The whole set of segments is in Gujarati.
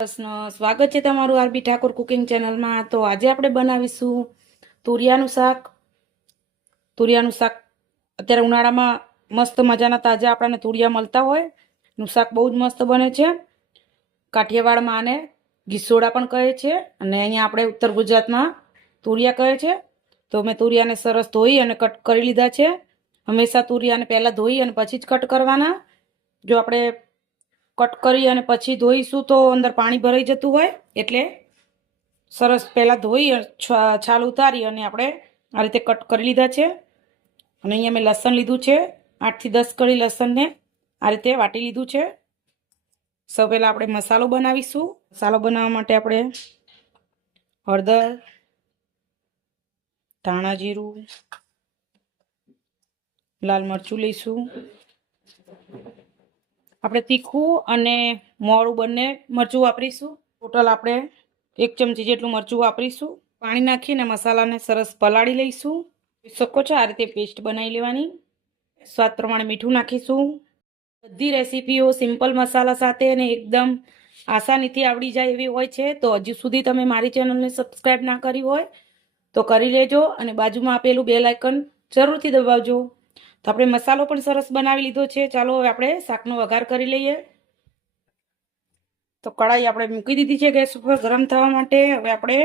સ્વાગત છે તમારું આરબી ઠાકોર કુકિંગ ચેનલમાં। તો આજે આપણે બનાવીશું તુરિયાનું શાક। તુરિયાનું શાક અત્યારે ઉનાળામાં મસ્ત મજાના તાજા આપણને તુરિયા મળતા હોય નું શાક બહુ જ મસ્ત બને છે। કાઠિયાવાડમાં આને ગીસોડા પણ કહે છે અને અહીંયા આપણે ઉત્તર ગુજરાતમાં તુરિયા કહે છે। તો મેં તુરિયાને સરસ ધોઈ અને કટ કરી લીધા છે। હંમેશા તુરિયાને પહેલાં ધોઈ અને પછી જ કટ કરવાના। જો આપણે કટ કરી અને પછી ધોઈશું તો અંદર પાણી ભરાઈ જતું હોય, એટલે સરસ પહેલાં ધોઈ છાલ ઉતારી અને આપણે આ રીતે કટ કરી લીધા છે। અને અહીંયા મેં લસણ લીધું છે, 8 થી 10 કળી લસણને આ રીતે વાટી લીધું છે। સૌ પહેલાં આપણે મસાલો બનાવીશું। મસાલો બનાવવા માટે આપણે હળદર, ધાણા જીરું, લાલ મરચું લઈશું। આપણે તીખું અને મોળું બંને મરચું વાપરીશું। ટોટલ આપણે 1 ચમચી જેટલું મરચું વાપરીશું। પાણી નાખીને મસાલાને સરસ પલાળી લઈશું। શકો છો આ રીતે પેસ્ટ બનાવી લેવાની। સ્વાદ પ્રમાણે મીઠું નાખીશું। બધી રેસીપીઓ સિમ્પલ મસાલા સાથે અને એકદમ આસાનીથી આવડી જાય એવી હોય છે। તો હજુ સુધી તમે મારી ચેનલને સબસ્ક્રાઈબ ના કરી હોય તો કરી લેજો અને બાજુમાં આપેલું બેલ આઇકન જરૂરથી દબાવજો। તો આપણે મસાલો પણ સરસ બનાવી લીધો છે। ચાલો હવે આપણે શાકનો વઘાર કરી લઈએ। તો કઢાઈ આપણે મૂકી દીધી છે ગેસ ઉપર ગરમ થવા માટે। હવે આપણે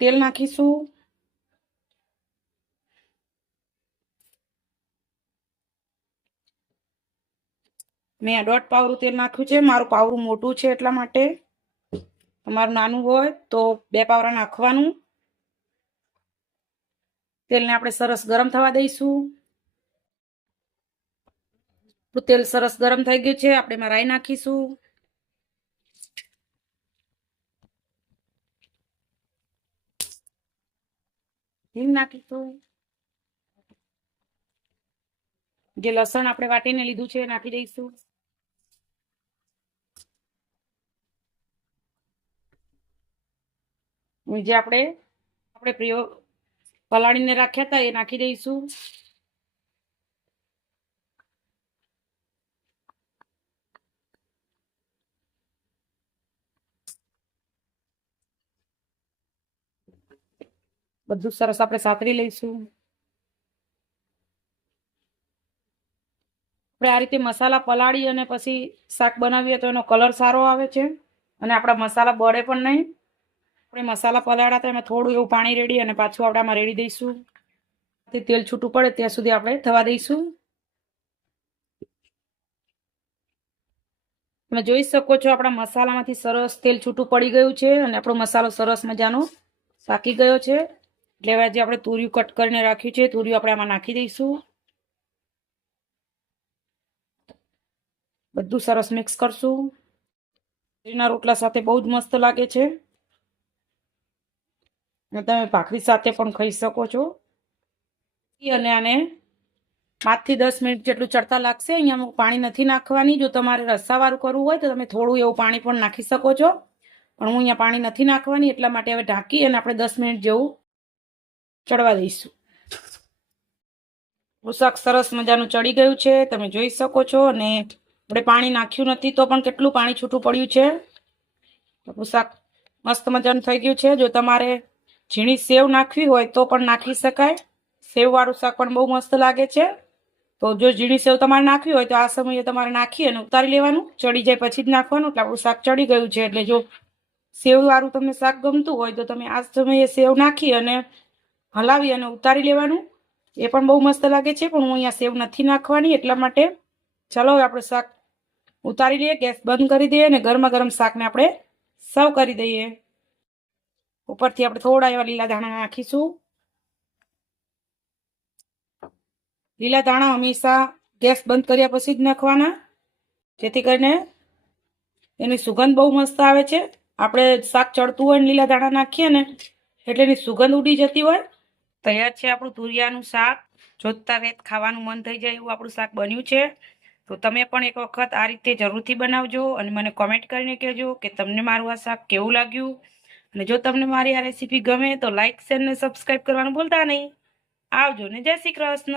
તેલ નાખીશું। મેં 1.5 પાવરું તેલ નાખ્યું છે। મારું પાવરું મોટું છે એટલા માટે, તમારું નાનું હોય તો 2 પાવરા નાખવાનું। તેલને આપણે સરસ ગરમ થવા દઈશું। તેલ સરસ ગરમ થઈ ગયું છે। આપણે એમાં રાઈ નાખીશું। હિંગ નાખીશું। જે લસણ આપણે વાટીને લીધું છે નાખી દઈશું। જે આપણે પલાળીને રાખ્યા હતા એ નાખી દઈશું। બધું સરસ આપણે સાતરી લઈશું। આપણે આ રીતે મસાલા પલાળી અને પછી શાક બનાવીએ તો એનો કલર સારો આવે છે અને આપણા મસાલા બળે પણ નહીં। આપણે મસાલા પલાળ્યા તો એમાં થોડું એવું પાણી રેડી અને પાછું આપણે આમાં રેડી દઈશું। તેલ છૂટું પડે ત્યાં સુધી આપણે થવા દઈશું। તમે જોઈ શકો છો આપણા મસાલામાંથી સરસ તેલ છૂટું પડી ગયું છે અને આપણો મસાલો સરસ મજાનો પાકી ગયો છે। એટલે હવે જે આપણે તુરિયું કટ કરીને રાખ્યું છે તુરિયું આપણે આમાં નાખી દઈશું। બધું સરસ મિક્સ કરશું। બાજરીના રોટલા સાથે બહુ જ મસ્ત લાગે છે અને તમે ભાખરી સાથે પણ ખાઈ શકો છો। અને આને 5 થી 10 મિનિટ જેટલું ચડતા લાગશે। અહીંયા પાણી નથી નાખવાની। જો તમારે રસાવાળું કરવું હોય તો તમે થોડું એવું પાણી પણ નાખી શકો છો, પણ હું અહીંયા પાણી નથી નાખવાની એટલા માટે હવે ઢાંકી અને આપણે 10 મિનિટ જેવું ચડવા દઈશું। શાક સરસ મજાનું ચડી ગયું છે, તમે જોઈ શકો છો। અને આપણે પાણી નાખ્યું નથી તો પણ કેટલું પાણી છૂટું પડ્યું છે। આપણું શાક મસ્ત મજાનું થઈ ગયું છે। જો તમારે ઝીણી સેવ નાખવી હોય તો પણ નાખી શકાય। સેવવાળું શાક પણ બહુ મસ્ત લાગે છે। તો જો ઝીણી સેવ તમારે નાખવી હોય તો આ સમયે તમારે નાખી અને ઉતારી લેવાનું। ચડી જાય પછી જ નાખવાનું, એટલે આપણું શાક ચડી ગયું છે। એટલે જો સેવવાળું તમને શાક ગમતું હોય તો તમે આ સમયે સેવ નાખી અને હલાવી અને ઉતારી લેવાનું। એ પણ બહુ મસ્ત લાગે છે, પણ હું અહીંયા સેવ નથી નાખવાની એટલા માટે। ચાલો હવે આપણે શાક ઉતારી લઈએ, ગેસ બંધ કરી દઈએ અને ગરમા ગરમ શાકને આપણે સર્વ કરી દઈએ। ઉપરથી આપણે થોડા એવા લીલા ધાણા નાખીશું। લીલા ધાણા હંમેશા ગેસ બંધ કર્યા પછી જ નાખવાના, જેથી કરીને એની સુગંધ બહુ મસ્ત આવે છે। આપણે શાક ચડતું હોય ને લીલા ધાણા નાખીએ ને એટલે એની સુગંધ ઉડી જતી હોય। તૈયાર છે આપણું તુરિયાનું શાક। જોતા વેત ખાવાનું મન થઈ જાય એવું આપણું શાક બન્યું છે। તો તમે પણ એક વખત આ રીતે જરૂરથી બનાવજો અને મને કોમેન્ટ કરીને કહેજો કે તમને મારું આ શાક કેવું લાગ્યું। અને જો તમને મારી આ રેસીપી ગમે તો લાઈક, શેર ને સબસ્ક્રાઈબ કરવાનું ભૂલતા નહીં। આવજો ને જય શ્રી કૃષ્ણ।